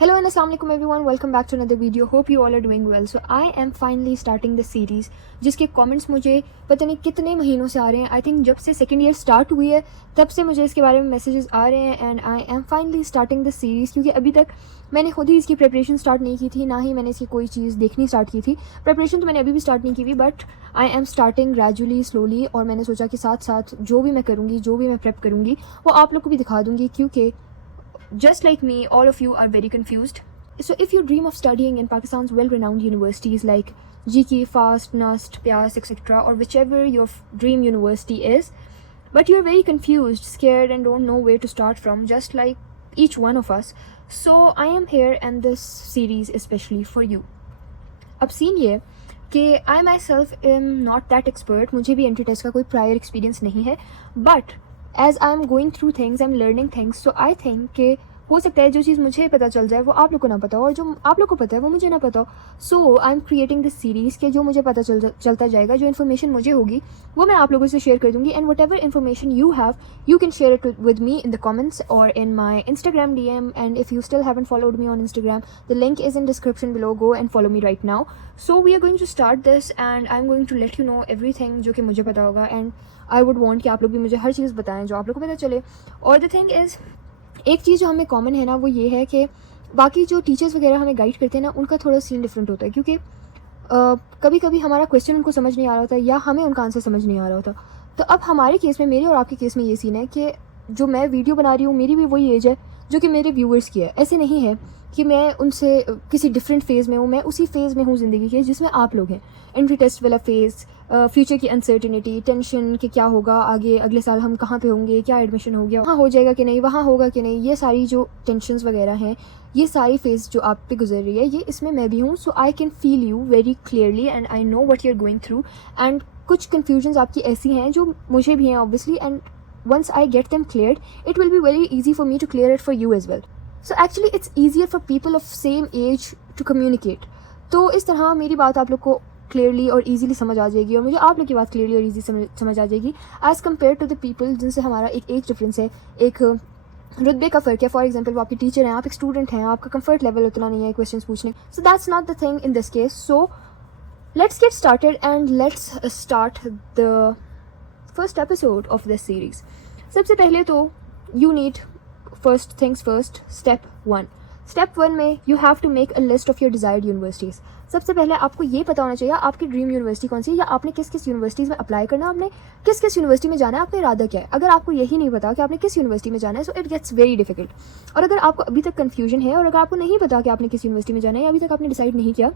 Hello and Assalamualaikum everyone, welcome back to another video. Hope you all are doing well. So I am finally starting the series जिसके comments मुझे पता नहीं कितने महीनों से आ रहे हैं. आई थिंक जब से सेकेंड ईयर स्टार्ट हुई है तब से मुझे इसके बारे में मैसेजेस आ रहे हैं and I M finally starting the series. क्योंकि अभी तक मैंने खुद ही इसकी प्रिपरेशन स्टार्ट नहीं की थी, ना ही मैंने इसकी कोई चीज़ देखनी स्टार्ट की थी. प्रिपरेशन तो मैंने अभी भी स्टार्ट नहीं की थी, but I am starting gradually slowly. और मैंने सोचा कि साथ साथ जो भी मैं करूँगी, जो भी मैं प्रेप करूँगी, वो आप लोग को भी दिखा दूँगी. क्योंकि just like me, all of you are very confused. So if you dream of studying in Pakistan's well-renowned universities like GK, FAST, NUST, PIAS, etc., or whichever your dream university is, but you're very confused, scared, and don't know where to start from, just like each one of us, so I am here and this series especially for you. अब scene ये कि I myself am not that expert, मुझे भी entry test का कोई prior experience नहीं है, but as I am going through things, I am learning things. So I think कि हो सकता है जो चीज़ मुझे पता चल जाए वो आप लोग को ना पता हो, और जो आप लोग को पता है वो मुझे ना पता हो. So I am creating this series के जो मुझे पता चलता जाएगा, जो इन्फॉर्मेशन मुझे होगी वो मैं आप लोगों से शेयर कर दूँगी. And whatever information you have, you can share it with me in the comments और in my Instagram DM. And if you still haven't followed me on Instagram, the link is in description below. Go and follow me right now. So we are going to start this and I am going to let you know everything जो कि मुझे पता होगा. And I would want कि आप लोग भी मुझे हर चीज़ बताएं जो आप लोग को पता चले. और द थिंग इज़, एक चीज़ जो हमें कॉमन है ना, वो ये है कि बाकी जो टीचर्स वगैरह हमें गाइड करते हैं ना, उनका थोड़ा सीन डिफरेंट होता है. क्योंकि कभी कभी हमारा क्वेश्चन उनको समझ नहीं आ रहा होता या हमें उनका आंसर समझ नहीं आ रहा होता. तो अब हमारे केस में, मेरे और आपके केस में ये सीन है कि जो मैं वीडियो बना रही हूँ, मेरी भी वही एज है जो कि मेरे व्यूअर्स की है. ऐसे नहीं है कि मैं उनसे किसी डिफरेंट फेज़ में हूँ, मैं उसी फेज़ में हूँ ज़िंदगी के जिसमें आप लोग हैं. एंट्री टेस्ट वाला फेज़, फ्यूचर की अनसर्टिनिटी, टेंशन कि क्या होगा आगे, अगले साल हम कहाँ पे होंगे, क्या एडमिशन हो गया, वहाँ हो जाएगा कि नहीं, वहाँ होगा कि नहीं, ये सारी जो टेंशन्स वगैरह हैं, ये सारी फेज़ जो आप पे गुजर रही है, ये इसमें मैं भी हूँ. So I can feel you very clearly and I know what you are going through. And कुछ कन्फ्यूजन्स आपकी ऐसी हैं जो मुझे भी हैं obviously, and once I get them cleared, it will be very easy for me to clear it for you as well. So actually it's easier for people of same age to communicate. तो इस तरह मेरी बात आप लोग को clearly और easily समझ आ जाएगी, और मुझे आप लोग की बात क्लियरली और ईजी समझ आ जाएगी as compare to the people जिनसे हमारा एक एज डिफरेंस है, एक रुतबे का फ़र्क है. फॉर एग्जाम्पल वो आपके टीचर हैं, आप एक स्टूडेंट हैं, आपका कंफर्ट लेवल उतना नहीं है क्वेश्चन पूछने. So that's not the thing in this case. So let's get started and let's start the first episode of this series. सबसे पहले तो you need first things first, step 1. Step 1 में you have to make a list of your desired universities. सबसे पहले आपको ये पता होना चाहिए आपकी ड्रीम यूनिवर्सिटी कौन सी है, या आपने किस किस यूनिवर्सिटीज़ में अप्लाई करना है, आपने किस किस यूनिवर्सिटी में जाना है, आपका इरादा क्या है. अगर आपको यही नहीं पता कि आपने किस यूनिवर्सिटी में जाना है, so it gets very difficult. और अगर आपको अभी तक कन्फ्यूजन है और अगर आपको नहीं पता कि आपने किस यूनिवर्सिटी में जाना है, अभी तक आपने डिसाइड नहीं किया,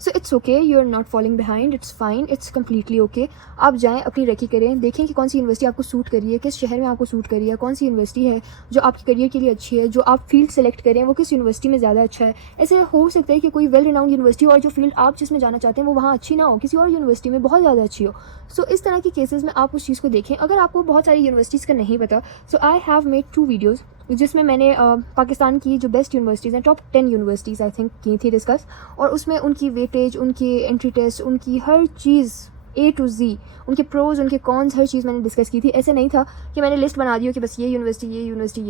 so it's okay, you are not falling behind, it's fine, it's completely okay. आप जाएँ, अपनी रेकी करें, देखें कि कौन सी यूनिवर्सिटी आपको सूट कर रही है, किस शहर में आपको सूट कर रही है, कौन सी यूनिवर्सिटी है जो आपके करियर के लिए अच्छी है, जो आप फील्ड सेलेक्ट करें वो किस यूनिवर्सिटी में ज़्यादा अच्छा है. ऐसे हो सकता है कि कोई वेल रिनाउंड यूनिवर्सिटी और जो फील्ड आप जिसमें जाना चाहते हैं वो वहाँ अच्छी ना हो, किसी और यूनिवर्सिटी में बहुत ज़्यादा अच्छी हो. सो इस तरह के केसेस में आप उस चीज़ को देखें. अगर आपको बहुत सारी यूनिवर्सिटीज़ का नहीं पता, सो आई हैव मेड 2 वीडियोज़ जिसमें मैंने पाकिस्तान की जो बेस्ट यूनिवर्सिटीज़ हैं, टॉप 10 यूनिवर्सिटीज़ आई थिंक की थी डिस्कस, और उसमें उनकी वेटेज, उनकी एंट्री टेस्ट, उनकी हर चीज़ A to Z, उनके प्रोज, उनके कॉन्स, हर चीज़ मैंने डिस्कस की थी. ऐसे नहीं था कि मैंने लिस्ट बना दी हो कि बस ये यूनिवर्सिटी, ये यूनिवर्सिटी,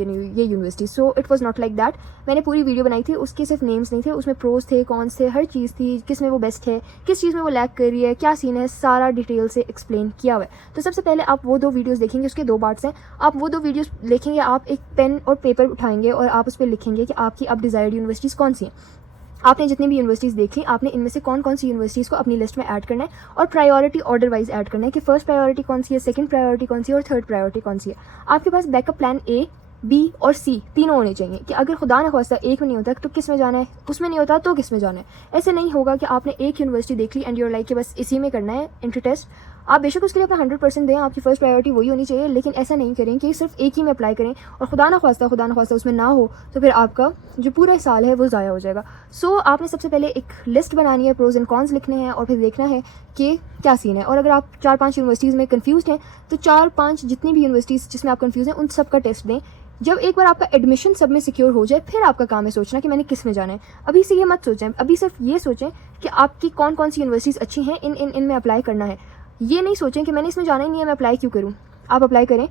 ये university. So it was not like that. मैंने पूरी वीडियो बनाई थी, उसके सिर्फ नेम्स नहीं थे, उसमें प्रोज थे, कॉन्स थे, हर चीज़ थी, किस में वो बेस्ट है, किस चीज़ में वो लैक कर रही है, क्या सीन है, सारा डिटेल से एक्सप्लेन किया हुआ है. तो सबसे पहले आप वो 2 वीडियोज़ देखेंगे, उसके 2 पार्ट्स हैं. आप वो 2 वीडियोज़ देखेंगे, आप एक पेन और पेपर उठाएंगे और आप उस पर लिखेंगे कि आपकी अब डिज़ायर्ड यूनिवर्सिटीज़ कौन सी हैं. आपने जितनी भी यूनिवर्सिटीज़ देखी, आपने इनमें से कौन कौन सी यूनिवर्सिटीज़ को अपनी लिस्ट में ऐड करना है, और प्रायोरिटी ऑर्डर वाइज ऐड करना है कि फर्स्ट प्रायोरिटी कौन सी है, सेकंड प्रायोरिटी कौन सी है, और थर्ड प्रायोरिटी कौन सी है. आपके पास बैकअप प्लान A, B और C तीनों होने चाहिए कि अगर खुदा न खास्ता एक में नहीं होता तो किस में जाना है, उसमें नहीं होता तो किस में जाना है. ऐसे नहीं होगा कि आपने एक यूनिवर्सिटी देख ली एंड यूर लाइक कि बस इसी में करना है एंट्री टेस्ट. आप बेशक उसके लिए अपना 100% दें, आपकी फर्स्ट प्रायोरिटी वही होनी चाहिए, लेकिन ऐसा नहीं करें कि सिर्फ एक ही में अप्लाई करें और खुदा ना खास्ता उसमें ना हो, तो फिर आपका जो पूरा साल है वो ज़ाया हो जाएगा. सो आपने सबसे पहले एक लिस्ट बनानी है, प्रोज एंड कॉन्स लिखने हैं, और फिर देखना है कि क्या सीन है. और अगर आप 4-5 यूनिवर्सिटीज़ में कन्फ्यूज़ हैं, तो 4-5 जितनी भी यूनिवर्सिटीज़ जिसमें आप कन्फ्यूज़ हैं उन सब का टेस्ट दें. जब एक बार आपका एडमिशन सब में सिक्योर हो जाए, फिर आपका काम है सोचना कि मैंने किस में जाना है. अभी से ये मत सोचें, अभी सिर्फ ये सोचें कि आपकी कौन कौन सी यूनिवर्सिटीज़ अच्छी हैं, इन में अप्लाई करना है. ये नहीं सोचें कि मैंने इसमें जाना ही नहीं है, मैं अप्लाई क्यों करूँ. आप अप्लाई करें,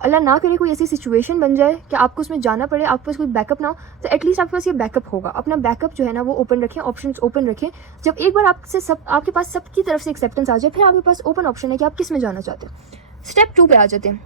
अल्लाह ना करे कोई ऐसी सिचुएशन बन जाए कि आपको उसमें जाना पड़े, आपके पास कोई बैकअप ना हो, तो एटलीस्ट आपके पास ये बैकअप होगा। अपना बैकअप जो है ना वो ओपन रखें, ऑप्शंस ओपन रखें। जब एक बार आपके पास सबकी तरफ से एक्सेप्टेंस आ जाए, फिर आपके पास ओपन ऑप्शन है कि आप किस में जाना चाहते हैं। स्टेप 2 पे आ जाते हैं।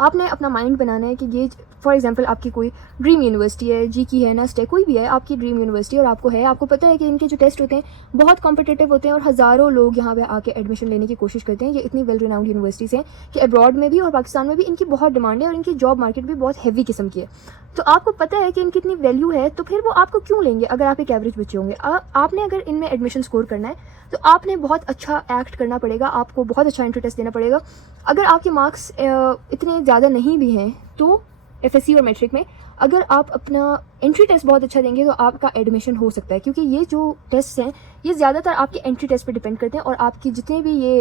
आपने अपना माइंड बनाना है कि ये फॉर एग्जांपल आपकी कोई ड्रीम यूनिवर्सिटी है, जी की है, नेस्ट है, कोई भी है आपकी ड्रीम यूनिवर्सिटी और आपको है, आपको पता है कि इनके जो टेस्ट होते हैं बहुत कॉम्पिटिटिव होते हैं और हज़ारों लोग यहाँ पे आके एडमिशन लेने की कोशिश करते हैं। ये इतनी वेल रिनाउंड यूनिवर्सिटीज़ हैं कि अब्रॉड में भी और पाकिस्तान में भी इनकी बहुत डिमांड है और इनकी जॉब मार्केट भी बहुत हैवी किस्म की है। तो आपको पता है कि इनकी इतनी वैल्यू है, तो फिर वो आपको क्यों लेंगे अगर आप एक एवरेज बच्चे होंगे। आपने अगर इनमें एडमिशन स्कोर करना है तो आपने बहुत अच्छा एक्ट करना पड़ेगा, आपको बहुत अच्छा एंट्री टेस्ट देना पड़ेगा। अगर आपके मार्क्स इतने ज़्यादा नहीं भी हैं तो एफएससी और मैट्रिक में अगर आप अपना एंट्री टेस्ट बहुत अच्छा देंगे तो आपका एडमिशन हो सकता है, क्योंकि ये जो टेस्ट हैं ये ज़्यादातर आपके एंट्री टेस्ट पे डिपेंड करते हैं और आपकी जितने भी ये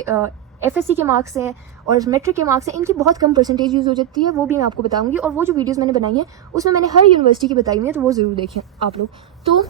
एफएससी के मार्क्स हैं और मैट्रिक के मार्क्स हैं इनकी बहुत कम परसेंटेज यूज़ हो जाती है। वो भी मैं आपको बताऊंगी और वो जो वीडियोस मैंने बनाई है उसमें मैंने हर यूनिवर्सिटी की बताई हुई है, तो वो ज़रूर देखें आप लोग। तो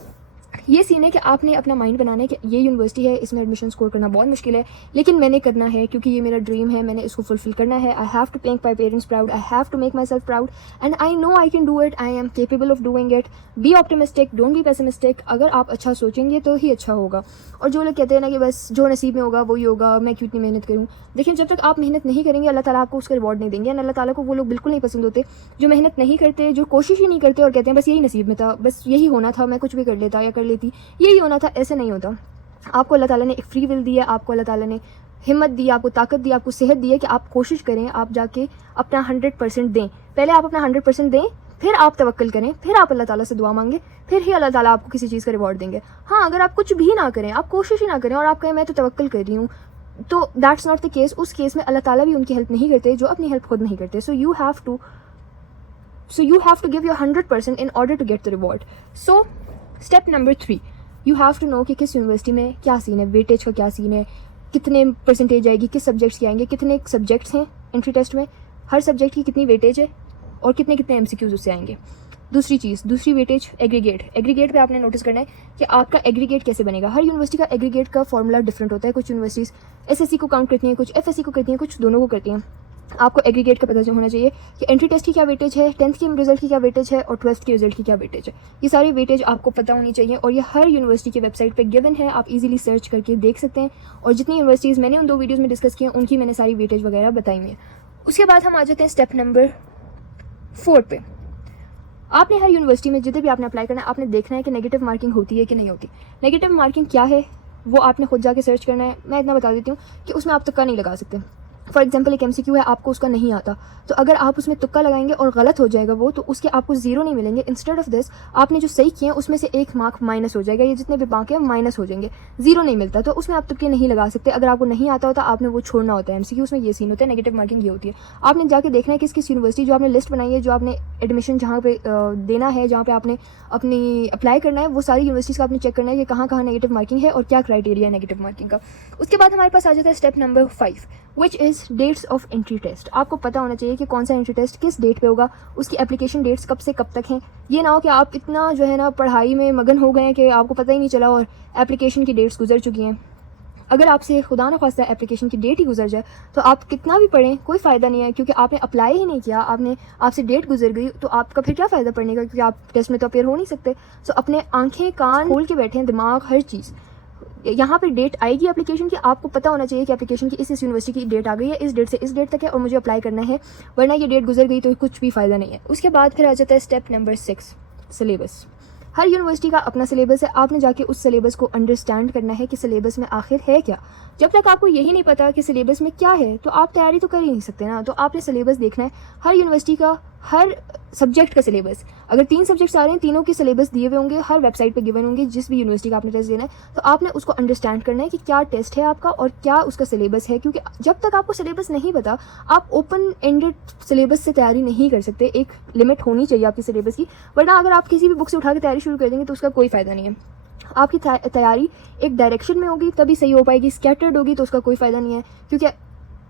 ये सीन है कि आपने अपना माइंड बनाना है कि ये यूनिवर्सिटी है, इसमें एडमिशन स्कोर करना बहुत मुश्किल है, लेकिन मैंने करना है क्योंकि ये मेरा ड्रीम है, मैंने इसको फुलफिल करना है। I have to make my parents proud, I have to make myself proud and I know I can do it, I am capable of doing it. Be optimistic, don't be pessimistic. अगर आप अच्छा सोचेंगे तो ही अच्छा होगा। और जो लोग कहते हैं ना कि बस जो नसीब में होगा वही होगा, मैं क्यों इतनी मेहनत करूँ, देखिए जब तक आप मेहनत नहीं करेंगे अल्लाह ताला आपको उसका रिवॉर्ड नहीं देंगे। अल्लाह ताला को वो लोग बिल्कुल नहीं पसंद होते जो मेहनत नहीं करते, जो कोशिश ही नहीं करते और कहते हैं बस यही नसीब में था, बस यही होना था, मैं कुछ भी कर लेता या कर लेती, यही होना था। ऐसे नहीं होता। आपको अल्लाह ताला ने एक फ्री विल दी है, आपको अल्लाह ताला ने हिम्मत दी, आपको ताकत दी, आपको सेहत दी है कि आप कोशिश करें, आप जाके अपना 100% दें। पहले आप अपना 100% दें, फिर आप तवक्कल करें, फिर आप अल्लाह ताला से दुआ मांगे, फिर ही अल्लाह ताला आपको किसी चीज़ का रिवॉर्ड देंगे। हाँ, अगर आप कुछ भी ना करें, आप कोशिश ही ना करें और आप कहें मैं तो तवक्कल कर रही हूँ, तो दैट्स नॉट द केस। उस केस में अल्लाह ताला भी उनकी हेल्प नहीं करते जो अपनी हेल्प खुद नहीं करते। So you have to give your 100% in order to get the reward. So step number 3, you have to know कि किस यूनिवर्सिटी में क्या सीन है, वेटेज का क्या सीन है, कितने परसेंटेज आएगी, किस सब्जेक्ट्स की आएंगे, कितने सब्जेक्ट्स हैं एंट्री टेस्ट में, हर सब्जेक्ट की कितनी वेटेज है और कितने कितने एमसीक्यूज उससे आएंगे। दूसरी वेटेज एग्रीगेट पे आपने नोटिस करना है कि आपका एग्रीगेट कैसे बनेगा। हर यूनिवर्सिटी का एग्रीगेट का फॉर्मूला डिफरेंट होता है। कुछ यूनिवर्सिटीज़ एसएससी को काउंट करती हैं, कुछ एफएससी को करती हैं, कुछ दोनों को करती हैं। आपको एग्रीगेट का पता होना चाहिए कि एंट्री टेस्ट की क्या वेटेज है, 10th के रिजल्ट की क्या वेटेज है और 12th के रिजल्ट की क्या वेटेज है। ये सारी वेटेज आपको पता होनी चाहिए और ये हर यूनिवर्सिटी के वेबसाइट पे गिवन है, आप इजीली सर्च करके देख सकते हैं। और जितनी यूनिवर्सिटीज़ मैंने उन 2 वीडियोज़ में डिस्कस की हैं उनकी मैंने सारी वेटेज वगैरह बताई हुई है। उसके बाद हम आ जाते हैं स्टेप नंबर 4 पे। आपने हर यूनिवर्सिटी में जितने भी आपने अप्लाई करना है, आपने देखना है कि नेगेटिव मार्किंग होती है कि नहीं होती। नेगेटिव मार्किंग क्या है वो आपने खुद जाके सर्च करना है। मैं इतना बता देती हूँ कि उसमें आप तुक्का नहीं लगा सकते। फॉर एग्जाम्पल एक एमसीक्यू है, आपको उसका नहीं आता, तो अगर आप उसमें तुक्का लगाएंगे और गलत हो जाएगा वो, तो उसके आपको 0 नहीं मिलेंगे। इंस्टेड ऑफ दिस आपने जो सही किए हैं उसमें से 1 मार्क माइनस हो जाएगा, ये जितने भी मार्क हैं माइनस हो जाएंगे, 0 नहीं मिलता। तो उसमें आप तुक्के नहीं लगा सकते। अगर आपको नहीं आता होता आपने वो छोड़ना होता है। एमसीक्यू उसमें ये सीन होता है, नेगेटिव मार्किंग ये होती है। आपने जाके देखना है किस यूनिवर्सिटी, जो आपने लिस्ट बनाई है, जो आपने एडमिशन जहाँ पे देना है, जहाँ पे आपने अपनी अप्लाई करना है, वो सारी यूनिवर्सिटीज़ का आपने चेक करना है कि कहाँ कहाँ नेगेटिव मार्किंग है और क्या क्राइटेरिया है नेगेटिव मार्किंग का। उसके बाद हमारे पास आ जाता है step number 5, which is dates of entry test. आपको पता होना चाहिए कि कौन सा एंट्री टेस्ट किस डेट पे होगा, उसकी एप्लीकेशन डेट्स कब से कब तक हैं। ये ना हो कि आप इतना जो है ना पढ़ाई में मगन हो गए हैं कि आपको पता ही नहीं चला और एप्लीकेशन की डेट्स गुजर चुकी हैं। अगर आपसे खुदा न खास्ता एप्लीकेशन की डेट ही गुजर जाए तो आप कितना भी पढ़ें कोई फ़ायदा नहीं है, क्योंकि आपने अप्लाई ही नहीं किया, आपसे डेट गुजर गई, तो आपका फिर क्या फ़ायदा पढ़ने का, क्योंकि आप टेस्ट में तो अपेयर हो नहीं सकते। सो अपने आंखें कान खोल के बैठें, दिमाग हर चीज़, यहाँ पर डेट आएगी एप्लीकेशन की, आपको पता होना चाहिए कि एप्लीकेशन की इस यूनिवर्सिटी की डेट आ गई है, इस डेट से इस डेट तक है और मुझे अप्लाई करना है, वरना ये डेट गुजर गई तो कुछ भी फ़ायदा नहीं है। उसके बाद फिर आ जाता है स्टेप नंबर 6, सिलेबस। हर यूनिवर्सिटी का अपना सिलेबस है, आपने जाके उस सिलेबस को अंडरस्टैंड करना है कि सिलेबस में आखिर है क्या। जब तक आपको यही नहीं पता कि सिलेबस में क्या है तो आप तैयारी तो कर ही नहीं सकते ना। तो आपने सिलेबस देखना है, हर यूनिवर्सिटी का हर सब्जेक्ट का सिलेबस। अगर 3 सब्जेक्ट्स आ रहे हैं, तीनों के सिलेबस दिए हुए होंगे, हर वेबसाइट पे गिवन होंगे, जिस भी यूनिवर्सिटी का आपने टेस्ट देना है, तो आपने उसको अंडरस्टैंड करना है कि क्या टेस्ट है आपका और क्या उसका सिलेबस है। क्योंकि जब तक आपको सिलेबस नहीं पता आप ओपन एंडेड सिलेबस से तैयारी नहीं कर सकते। एक लिमिट होनी चाहिए आपकी सिलेबस की, वरना अगर आप किसी भी बुक से उठा के तैयारी शुरू कर देंगे तो उसका कोई फ़ायदा नहीं है। आपकी तैयारी एक डायरेक्शन में होगी तभी सही हो पाएगी, स्कैटर्ड होगी तो उसका कोई फ़ायदा नहीं है, क्योंकि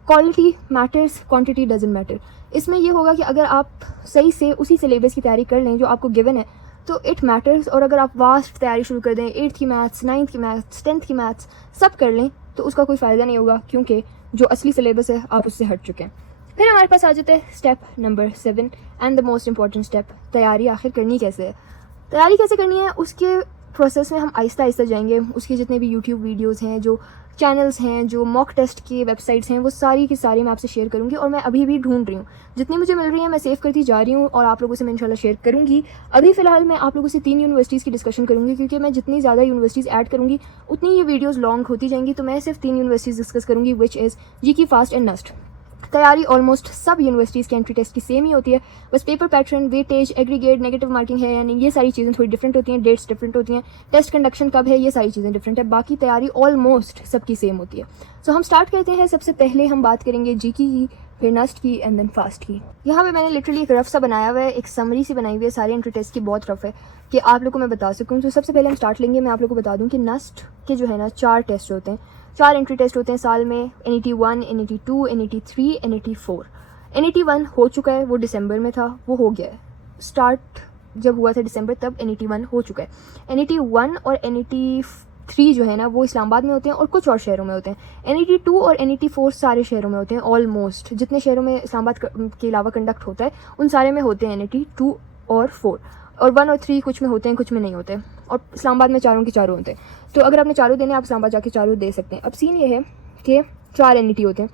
quality matters, quantity doesn't matter. इसमें ये होगा कि अगर आप सही से उसी सिलेबस की तैयारी कर लें जो आपको गिवन है तो इट मैटर्स। और अगर आप वास्ट तैयारी शुरू कर दें, 8th की मैथ्स, 9th की मैथ्स, 10th की मैथ्स सब कर लें तो उसका कोई फ़ायदा नहीं होगा, क्योंकि जो असली सिलेबस है आप उससे हट चुके हैं। फिर हमारे पास आ जाता है step number 7 and the most important step, तैयारी आखिर करनी कैसे है। तैयारी कैसे करनी है उसके प्रोसेस में हम आहिस्ता आहिस्ता जाएंगे। उसके जितने भी यूट्यूब वीडियोस हैं, जो चैनल्स हैं, जो मॉक टेस्ट की वेबसाइट्स हैं, वो सारी की सारी मैं आपसे शेयर करूंगी। और मैं अभी भी ढूंढ रही हूँ, जितनी मुझे मिल रही है मैं सेव करती जा रही हूँ और आप लोगों से मैं इंशाल्लाह शेयर करूँगी। अभी फ़िलहाल मैं आप लोगों से 3 यूनिवर्सिटीज़ की डिस्कशन करूँगी, क्योंकि मैं जितनी ज़्यादा यूनिवर्सिटीज़ ऐड करूँगी उतनी ये वीडियोज़ लॉन्ग होती जाएंगी। तो मैं सिर्फ 3 यूनिवर्सिटीज़ डिस्कस करूँगी, which is GIKI, FAST and NUST. तैयारी ऑलमोस्ट सब यूनिवर्सिटीज़ के एंट्री टेस्ट की सेम ही होती है, बस paper pattern, weightage, aggregate, negative marking है, यानी ये सारी चीज़ें थोड़ी डिफरेंट होती हैं, डेट्स डिफरेंट होती हैं, टेस्ट कंडक्शन कब है, ये सारी चीज़ें डिफरेंट है। बाकी तैयारी ऑलमोस्ट सबकी सेम होती है। सो हम स्टार्ट करते हैं। सबसे पहले हम बात करेंगे जीके की, फिर नस्ट की एंड देन फास्ट की। यहाँ पे मैंने लिटरली एक रफ सा बनाया हुआ है, एक समरी सी बनाई हुई है सारे एंट्री टेस्ट की, बहुत रफ है कि आप लोगों को मैं बता सकूँ। तो सबसे पहले हम स्टार्ट लेंगे। मैं आप लोगों को बता दूँ कि नस्ट के जो है ना 4 टेस्ट होते हैं, 4 एंट्री टेस्ट होते हैं साल में। NET 1, NET 2, NET 3, NET 4। NET 1 हो चुका है, वो दिसंबर में था, वो हो गया है। स्टार्ट जब हुआ था दिसंबर, तब NET 1 हो चुका है। NET 1 और NET 3 जो है ना वो इस्लामाबाद में होते हैं और कुछ और शहरों में होते हैं। NET 2 और NET 4 सारे शहरों में होते हैं, ऑलमोस्ट जितने शहरों में इस्लामाबाद के अलावा कंडक्ट होता है उन सारे में होते हैं NET 2 और 4। और 1 और 3 कुछ में होते हैं, कुछ में नहीं होते। और इस्लामाबाद में चारों के चारों होते हैं। तो अगर आपने चारों देने, आप इस्लामाबाद जाके चारों दे सकते हैं। अब सीन ये है कि 4 NET होते हैं।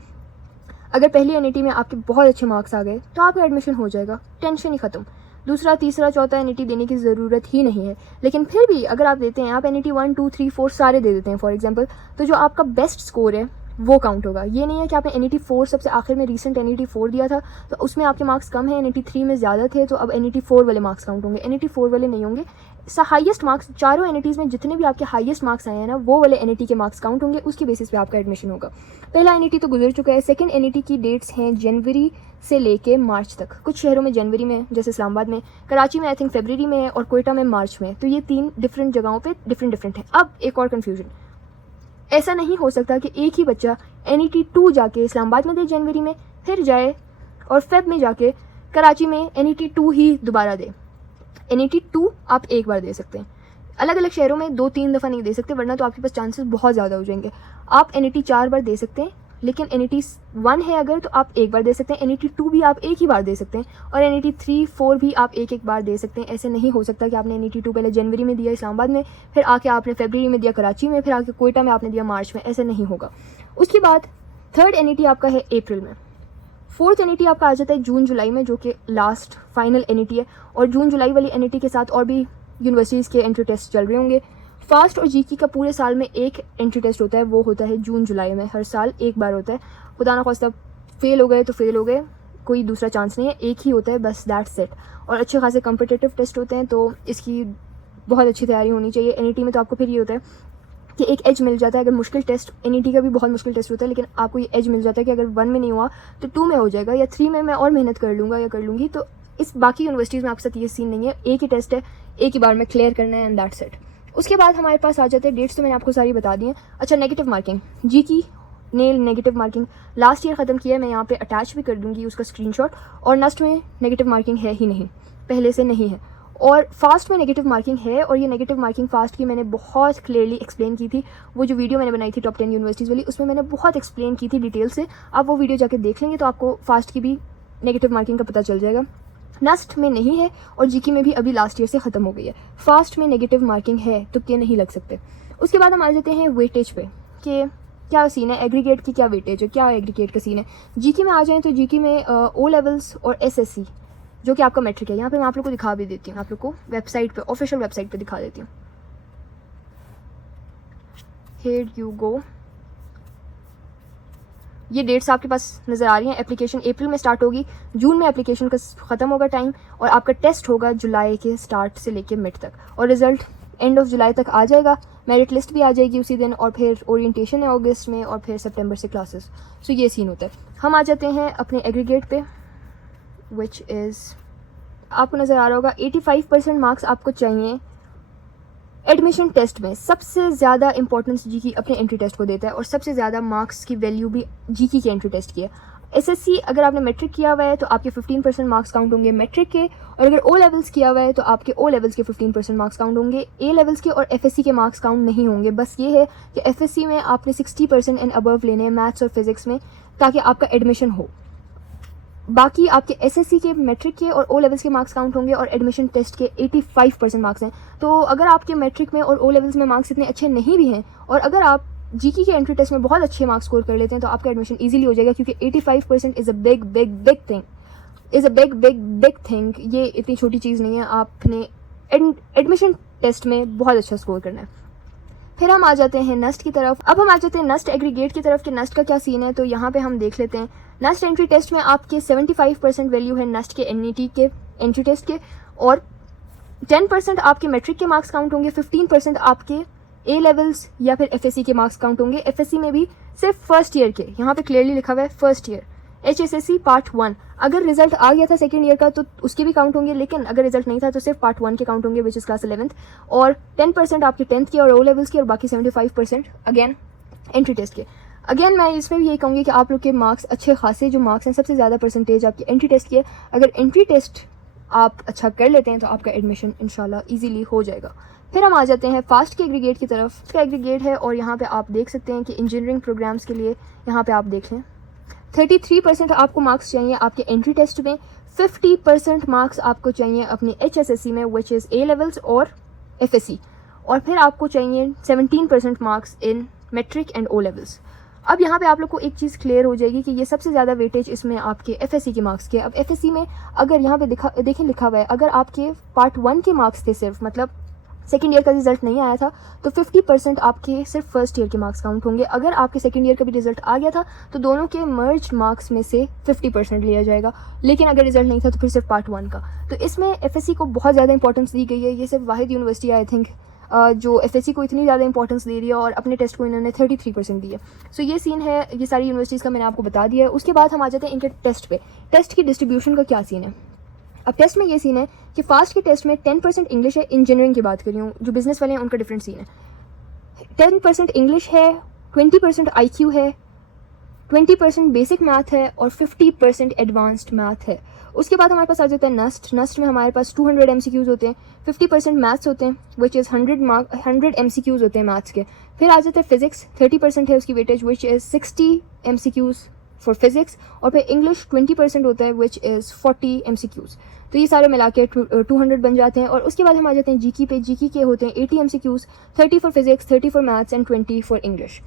अगर पहली NET में आपके बहुत अच्छे मार्क्स आ गए तो आपका एडमिशन हो जाएगा, टेंशन ही ख़त्म। दूसरा, तीसरा, चौथा NET देने की ज़रूरत ही नहीं है। लेकिन फिर भी अगर आप देते हैं, आप NET 1, 2, 3, 4 सारे दे देते हैं फॉर एग्जांपल, तो जो आपका बेस्ट स्कोर है वो काउंट होगा। ये नहीं है कि आपने NET 4 सबसे आखिर में रीसेंट NET 4 दिया था तो उसमें आपके मार्क्स कम है, NET 3 में ज़्यादा थे, तो अब NET 4 वाले मार्क्स काउंट होंगे। NET 4 वाले नहीं होंगे। हाईएस्ट मार्क्स चारों NETs में जितने भी आपके हाईएस्ट मार्क्स आए हैं ना, वो वाले NET के मार्क्स काउंट होंगे, उसकी बेसिस पे आपका एडमिशन होगा। पहला NET तो गुजर चुका है। सेकंड NET की डेट्स हैं जनवरी से लेके मार्च तक। कुछ शहरों में जनवरी में, जैसे इस्लामाबाद में, कराची में आई थिंक फरवरी में है, और कोयटा में मार्च में। तो ये 3 डिफरेंट जगहों पे डिफरेंट है। अब एक और कन्फ्यूजन, ऐसा नहीं हो सकता कि एक ही बच्चा NET 2 जाके इस्लामाबाद में दे जनवरी में, फिर जाए और फेब में जाके कराची में NET 2 ही दोबारा दे। NET 2 आप एक बार दे सकते हैं, अलग अलग शहरों में 2-3 दफ़ा नहीं दे सकते, वरना तो आपके पास चांसेस बहुत ज़्यादा हो जाएंगे। आप NET 4 बार दे सकते हैं, लेकिन NET 1 है अगर, तो आप एक बार दे सकते हैं। NET 2 भी आप एक ही बार दे सकते हैं, और NET 3, 4 भी आप एक एक बार दे सकते हैं। ऐसे नहीं हो सकता कि आपने NET 2 पहले जनवरी में दिया इस्लामाबाद में, फिर आके आपने फरवरी में दिया कराची में, फिर आके कोयटा में आपने दिया मार्च में। ऐसे नहीं होगा। उसके बाद थर्ड NET आपका है अप्रैल में। फोर्थ NET आपका आ जाता है जून जुलाई में, जो कि लास्ट फाइनल NET है। और जून जुलाई वाली NET के साथ और भी यूनिवर्सिटीज़ के एंट्री टेस्ट चल रहे होंगे। फास्ट और जीके का पूरे साल में एक एंट्री टेस्ट होता है, वो होता है जून जुलाई में, हर साल एक बार होता है। खुदा ना ख्वास्ता फेल हो गए तो फेल हो गए, कोई दूसरा चांस नहीं है, एक ही होता है बस, दैट्स इट। और अच्छे खासे कम्पिटिटिव टेस्ट होते हैं, तो इसकी बहुत अच्छी तैयारी होनी चाहिए। NET में तो आपको फिर ये होता है कि एक एज मिल जाता है। अगर मुश्किल टेस्ट, NET का भी बहुत मुश्किल टेस्ट होता है, लेकिन आपको ये एज मिल जाता है कि अगर 1 में नहीं हुआ तो 2 में हो जाएगा, या 3 में मैं और मेहनत कर लूँगा या कर लूँगी। तो इस बाकी यूनिवर्सिटीज़ में आपके साथ ये सीन नहीं है, एक ही टेस्ट है, एक ही बार में क्लियर करना है, एंड दैट्स इट। उसके बाद हमारे पास आ जाते हैं डेट्स, तो मैंने आपको सारी बता दी हैं। अच्छा, नेगेटिव मार्किंग, जीके ने नेगेटिव मार्किंग लास्ट ईयर ख़त्म किया है, मैं यहाँ पे अटैच भी कर दूँगी उसका स्क्रीनशॉट। और नस्ट में नेगेटिव मार्किंग है ही नहीं, पहले से नहीं है। और फास्ट में नेगेटिव मार्किंग है, और ये नेगेटिव मार्किंग फास्ट की मैंने बहुत क्लियरली एक्सप्लेन की थी। वो जो वीडियो मैंने बनाई थी टॉप 10 यूनिवर्सिटीज़ वाली, उसमें मैंने बहुत एक्सप्लेन की थी डिटेल से। आप वो वीडियो जाके देख लेंगे तो आपको फास्ट की भी नेगेटिव मार्किंग का पता चल जाएगा। नस्ट में नहीं है, और जीके में भी अभी लास्ट ईयर से ख़त्म हो गई है। फास्ट में नेगेटिव मार्किंग है, तो के नहीं लग सकते। उसके बाद हम आ जाते हैं वेटेज पे, कि क्या सीन है, एग्रीगेट की क्या वेटेज है, क्या एग्रीगेट का सीन है। जीके में आ जाएँ तो जीके में O लेवल्स और SSC जो कि आपका मैट्रिक है, यहाँ पे मैं आप लोग को दिखा भी देती हूँ, आप लोग को वेबसाइट पे, ऑफिशियल वेबसाइट पे दिखा देती हूँ। हियर यू गो, ये डेट्स आपके पास नज़र आ रही हैं। एप्लीकेशन अप्रैल में स्टार्ट होगी, जून में एप्लीकेशन का ख़त्म होगा टाइम, और आपका टेस्ट होगा जुलाई के स्टार्ट से लेके मिड तक, और रिज़ल्ट एंड ऑफ जुलाई तक आ जाएगा। मेरिट लिस्ट भी आ जाएगी उसी दिन, और फिर ओरिएंटेशन है अगस्त में, और फिर सितंबर से क्लासेस। सो ये सीन होता है। हम आ जाते हैं अपने एग्रीगेट पे, विच इज़ आपको नज़र आ रहा होगा 85% मार्क्स आपको चाहिए एडमिशन टेस्ट में। सबसे ज़्यादा इंपॉर्टेंस जीके अपने एंट्री टेस्ट को देता है, और सबसे ज़्यादा मार्क्स की वैल्यू भी जीके के एंट्री टेस्ट की है। SSC अगर आपने मैट्रिक किया हुआ है तो आपके 15% मार्क्स काउंट होंगे मैट्रिक के, और अगर O लेवल्स किया हुआ है तो आपके O लेवल्स के 15% मार्क्स काउंट होंगे। A लेवल्स के और FSC के मार्क्स काउंट नहीं होंगे। बस ये है कि FSC में आपने 60% एंड अबव लेने हैं मैथ्स और फिजिक्स में, ताकि आपका एडमिशन हो। बाकी आपके एसएससी के, मैट्रिक के और ओ लेवल्स के मार्क्स काउंट होंगे और एडमिशन टेस्ट के 85% मार्क्स हैं। तो अगर आपके मैट्रिक में और ओ लेवल्स में मार्क्स इतने अच्छे नहीं भी हैं और अगर आप जीके के एंट्री टेस्ट में बहुत अच्छे मार्क्स स्कोर कर लेते हैं तो आपका एडमिशन ईजिली हो जाएगा, क्योंकि 85% is a big big big thing, is a big big big thing. ये इतनी छोटी चीज़ नहीं है, आपने एडमिशन टेस्ट में बहुत अच्छा स्कोर करना है। फिर हम आ जाते हैं नस्ट की तरफ। अब हम आ जाते हैं नस्ट एग्रीगेट की तरफ कि नस्ट का क्या सीन है। तो यहाँ पे हम देख लेते हैं नस्ट एंट्री टेस्ट में आपके 75% वैल्यू है नस्ट के एनईटी के एंट्री टेस्ट के, और 10% आपके मैट्रिक के मार्क्स काउंट होंगे, 15% आपके ए लेवल्स या फिर एफएससी के मार्क्स काउंट होंगे। एफएससी में भी सिर्फ फर्स्ट ईयर के, यहाँ पे क्लियरली लिखा हुआ है फर्स्ट ईयर, HSSC पार्ट 1। अगर रिजल्ट आ गया था सेकेंड ईयर का तो उसके भी काउंट होंगे, लेकिन अगर रिजल्ट नहीं था तो सिर्फ पार्ट 1 के काउंट होंगे, विच इज़ क्लास 11th। और 10% आपके 10th के और ओ लेवल्स के, और बाकी 75% अगेन एंट्री टेस्ट के। अगेन मैं इसमें भी यही कहूँगी कि आप लोग के मार्क्स अच्छे खासे जो मार्क्स हैं, सबसे ज़्यादा परसेंटेज आपकी एंट्री टेस्ट की है। अगर एंट्री टेस्ट आप अच्छा कर लेते हैं तो आपका एडमिशन इंशाल्लाह ईजीली हो जाएगा। फिर हम आ जाते हैं फास्ट के एग्रीगेट की तरफ। इसका एग्रीगेट है और यहाँ पे आप देख सकते हैं कि इंजीनियरिंग प्रोग्राम्स के लिए यहाँ पे आप देख लें 33% आपको मार्क्स चाहिए आपके एंट्री टेस्ट में, 50% मार्क्स आपको चाहिए अपनी HSSC में विच इज़ ए लेवल्स और FSC, और फिर आपको चाहिए 17% marks in matric and O levels. अब यहाँ पे आप लोग को एक चीज़ क्लियर हो जाएगी कि ये सबसे ज़्यादा वेटेज इसमें आपके FSC के मार्क्स के। अब FSC में अगर यहाँ पे देखें लिखा हुआ है, अगर आपके पार्ट 1 के मार्क्स थे सिर्फ, मतलब सेकेंड ईयर का रिजल्ट नहीं आया था, तो 50% आपके सिर्फ फर्स्ट ईयर के मार्क्स काउंट होंगे। अगर आपके सेकेंड ईयर का भी रिजल्ट आ गया था तो दोनों के मर्ज मार्क्स में से 50% लिया जाएगा, लेकिन अगर रिजल्ट नहीं था तो फिर सिर्फ पार्ट 1 का। तो इसमें FSC को बहुत ज़्यादा इंपॉर्टेंस दी गई है। ये सिर्फ वाहिद यूनिवर्सिटी आई थिंक जो FSC को इतनी ज़्यादा इंपॉर्टेंस दे रही है, और अपने टेस्ट को इन्होंने 33% दी है। सो ये सीन है, ये सारी यूनिवर्सिटीज़ का मैंने आपको बता दिया है। उसके बाद हम आ जाते हैं इनके टेस्ट पे। टेस्ट की डिस्ट्रीब्यूशन का क्या सीन है। अब टेस्ट में ये सीन है कि फास्ट के टेस्ट में 10% इंग्लिश है, इंजीनियरिंग की बात कर रही हूँ, जो बिजनेस वाले हैं उनका डिफरेंट सीन है। 10% इंग्लिश है, 20% IQ है, 20% बेसिक मैथ है और 50% एडवांस्ड मैथ है। उसके बाद हमारे पास आ जाता है नस्ट। नस्ट में हमारे पास 200 MCQs होते हैं, 50% मैथ्स होते हैं विच इज़ 100 MCQs होते हैं मैथ्स के। फिर आ जाता है फिजिक्स, 30% है उसकी weightage which is 60 MCQs for physics, और फिर इंग्लिश 20% होता है विच इज़ 40 MCQs। तो ये सारे मिला के 200 बन जाते हैं। और उसके बाद हम आ जाते हैं जीके पे। जीके के होते हैं 80 MCQs, 30 for physics, 30 for maths and 20 for English.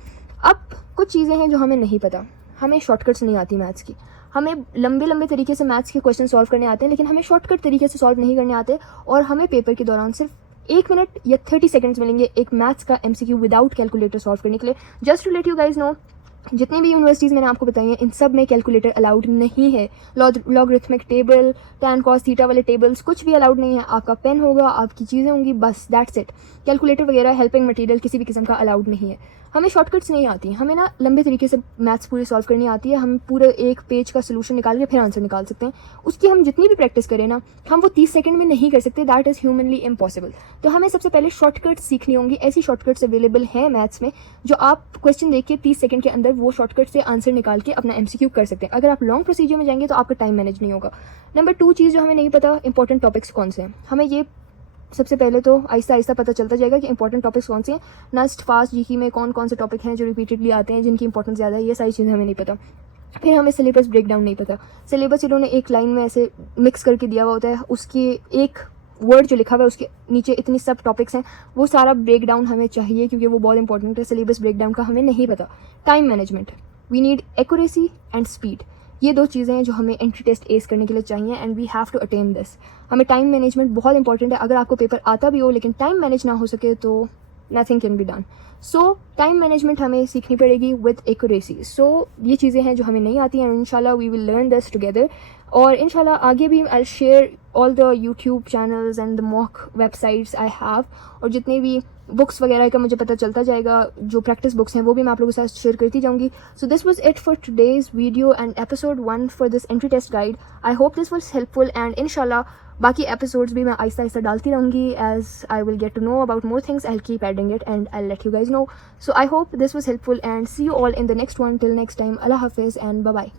अब कुछ चीज़ें हैं जो हमें नहीं पता, हमें शॉर्टकट्स नहीं आती मैथ्स की। हमें लंबे लंबे तरीके से मैथ्स के क्वेश्चन सॉल्व करने आते हैं, लेकिन हमें शॉर्टकट तरीके से सॉल्व नहीं करने आते, और हमें पेपर के दौरान सिर्फ 1 मिनट या 30 सेकंड्स मिलेंगे एक मैथ्स का MCQ विदाउट कैलकुलेटर सॉल्व करने के लिए। Just to let you guys know, जितने भी यूनिवर्सिटीज़ मैंने आपको बताई हैं इन सब में कैलकुलेटर अलाउड नहीं है। Logarithmic table, tan cos theta वाले टेबल्स कुछ भी अलाउड नहीं है। आपका पेन होगा, आपकी चीज़ें होंगी, बस दैट्स इट। कैलकुलेटर वगैरह हेल्पिंग मटेरियल किसी भी किस्म का अलाउड नहीं है। हमें शॉर्टकट्स नहीं आती, हमें ना लंबे तरीके से मैथ्स पूरी सॉल्व करनी आती है। हम पूरे एक पेज का सोल्यूशन निकाल के फिर आंसर निकाल सकते हैं। उसकी हम जितनी भी प्रैक्टिस करें ना, हम वो 30 सेकंड में नहीं कर सकते, दैट इज़ ह्यूमनली इम्पॉसिबल। तो हमें सबसे पहले शॉर्टकट्स सीखनी होंगी। ऐसी शॉर्टकट्स अवेलेबल हैं मैथ्स में जो आप क्वेश्चन देख के 30 सेकंड के अंदर वो शॉर्टकट से आंसर निकाल के अपना MCQ कर सकते हैं। अगर आप लॉन्ग प्रोसीजर में जाएंगे तो आपका टाइम मैनेज नहीं होगा। नंबर 2 चीज़ जो हमें नहीं पता, इंपॉर्टेंट टॉपिक्स कौन से हैं। हमें ये सबसे पहले तो आहिस्ता आहिस्ता पता चलता जाएगा कि इंपॉर्टेंट टॉपिक्स कौन से हैं। नस्ट, फास्ट, जीके में कौन कौन से टॉपिक हैं जो रिपीटेडली आते हैं, जिनकी इंपॉर्टेंस ज़्यादा है, ये सारी चीज़ें हमें नहीं पता। फिर हमें सिलेबस ब्रेकडाउन नहीं पता। सिलेबस इन्होंने एक लाइन में ऐसे मिक्स करके दिया हुआ होता है, उसके एक वर्ड जो लिखा हुआ है उसके नीचे इतनी सब टॉपिक्स हैं, वो सारा ब्रेकडाउन हमें चाहिए क्योंकि वो बहुत इंपॉर्टेंट है। सिलेबस ब्रेकडाउन का हमें नहीं पता। Time management, we need accuracy and speed, ये 2 चीज़ें हैं जो हमें एंट्री टेस्ट एस करने के लिए चाहिए, and we have to attain this. हमें टाइम मैनेजमेंट बहुत इंपॉर्टेंट है। अगर आपको पेपर आता भी हो लेकिन टाइम मैनेज ना हो सके तो nothing can be done. So time management हमें सीखनी पड़ेगी विद एक्यूरेसी। सो ये चीज़ें हैं जो हमें नहीं आती हैं, इंशाल्लाह we will learn this together. और इंशाल्लाह आगे भी I share all the YouTube channels and the mock websites I have, और जितने भी बुक्स वगैरह का मुझे पता चलता जाएगा, जो प्रैक्टिस बुक्स हैं वो भी मैं आप लोगों के साथ शेयर करती जाऊंगी। So this was it for today's video and episode 1 for this entry test guide. I hope this was helpful, and इंशाल्लाह बाकी एपिसोड्स भी मैं आहिस्ता आहिस्ता डालती रहूँगी। As I will get to know about more things, I will keep adding it and I let you guys know. So I hope this was helpful and see you all in the next one. Till next time, अल्लाह हाफिज़ and bye bye.